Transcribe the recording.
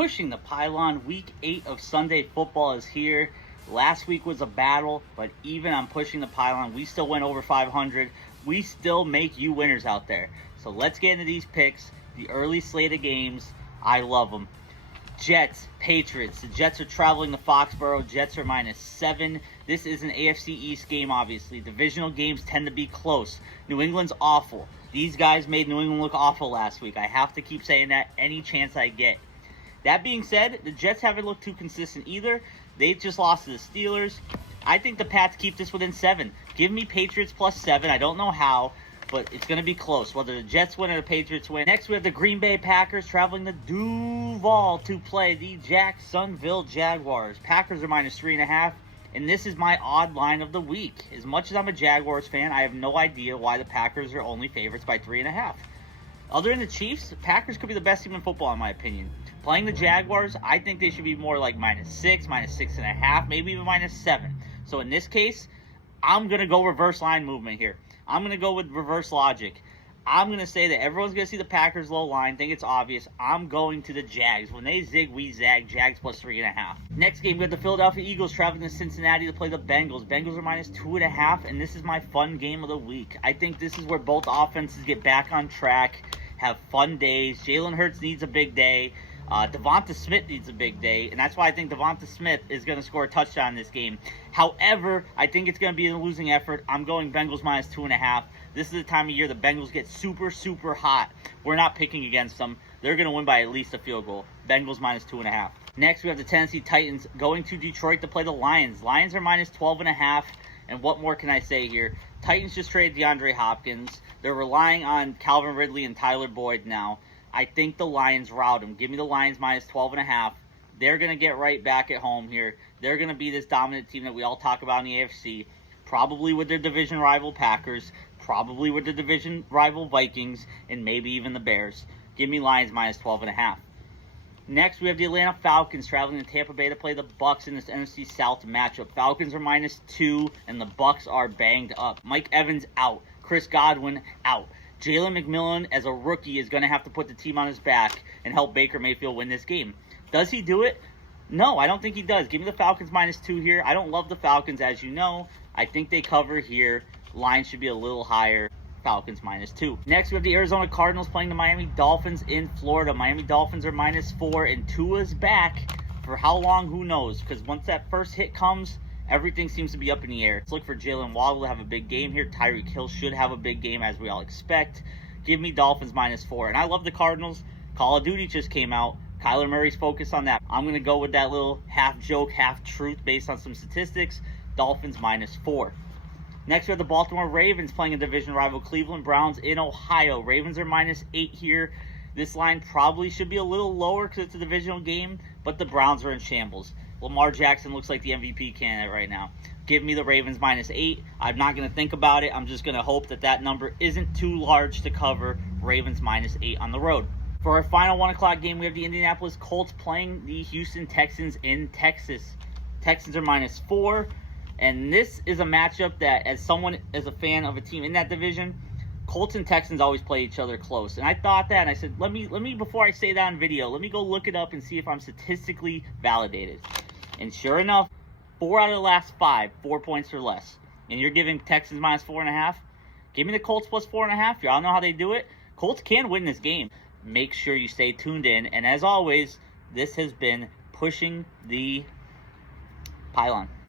pushing the pylon. Week 8 of Sunday football is here. Last week was a battle, but even on pushing the pylon, we still went over 500. We still make you winners out there. So let's get into these picks. The early slate of games, I love them. Jets, Patriots. The Jets are traveling to Foxborough. Jets are -7. This is an AFC East game, obviously. Divisional games tend to be close. New England's awful. These guys made New England look awful last week. I have to keep saying that any chance I get. That being said, the Jets haven't looked too consistent either. They just lost to the Steelers. I think the Pats keep this within 7. Give me Patriots +7. I don't know how, but it's going to be close, whether the Jets win or the Patriots win. Next, we have the Green Bay Packers traveling to Duval to play the Jacksonville Jaguars. Packers are -3.5, and this is my odd line of the week. As much as I'm a Jaguars fan, I have no idea why the Packers are only favorites by 3.5. Other than the Chiefs, the Packers could be the best team in football, in my opinion. Playing the Jaguars, I think they should be more like -6, -6.5, maybe even -7. So in this case, I'm going to go reverse line movement here. I'm going to go with reverse logic. I'm going to say that everyone's going to see the Packers low line. Think it's obvious. I'm going to the Jags. When they zig, we zag. Jags +3.5. Next game, we have the Philadelphia Eagles traveling to Cincinnati to play the Bengals. Bengals are -2.5, and this is my fun game of the week. I think this is where both offenses get back on track, have fun days. Jalen Hurts needs a big day. Devonta Smith needs a big day, and that's why I think Devonta Smith is going to score a touchdown in this game. However, I think it's going to be a losing effort. I'm going Bengals -2.5. This is the time of year the Bengals get super, super hot. We're not picking against them. They're going to win by at least a field goal. Bengals -2.5. Next, we have the Tennessee Titans going to Detroit to play the Lions. Lions are -12.5, and what more can I say here? Titans just traded DeAndre Hopkins. They're relying on Calvin Ridley and Tyler Boyd now. I think the Lions rout them. Give me the Lions -12.5. They're going to get right back at home here. They're going to be this dominant team that we all talk about in the AFC, probably with their division rival Packers, probably with their division rival Vikings, and maybe even the Bears. Give me Lions -12.5. Next, we have the Atlanta Falcons traveling to Tampa Bay to play the Bucs in this NFC South matchup. Falcons are -2, and the Bucs are banged up. Mike Evans out. Chris Godwin out. Jalen McMillan, as a rookie, is going to have to put the team on his back and help Baker Mayfield win this game. Does he do it? No, I don't think he does. Give me the Falcons -2 here. I don't love the Falcons, as you know. I think they cover here. Line should be a little higher. Falcons -2. Next, we have the Arizona Cardinals playing the Miami Dolphins in Florida. Miami Dolphins are -4, and Tua's back. For how long, who knows? Because once that first hit comes, everything seems to be up in the air. Let's look for Jalen Waddle to have a big game here. Tyreek Hill should have a big game, as we all expect. Give me Dolphins -4. And I love the Cardinals. Call of Duty just came out. Kyler Murray's focused on that. I'm going to go with that little half joke, half truth based on some statistics. Dolphins -4. Next, we have the Baltimore Ravens playing a division rival Cleveland Browns in Ohio. Ravens are -8 here. This line probably should be a little lower because it's a divisional game, but the Browns are in shambles. Lamar Jackson looks like the MVP candidate right now. Give me the Ravens -8. I'm not going to think about it. I'm just going to hope that that number isn't too large to cover. Ravens -8 on the road. For our final 1 o'clock game, we have the Indianapolis Colts playing the Houston Texans in Texas. Texans are -4, and this is a matchup that, as a fan of a team in that division, Colts and Texans always play each other close. And I thought that, and I said, let me before I say that on video, let me go look it up and see if I'm statistically validated. And sure enough, 4 out of the last 5, 4 points or less. And you're giving Texans -4.5? Give me the Colts +4.5. Y'all know how they do it. Colts can win this game. Make sure you stay tuned in. And as always, this has been Pushing the Pylon.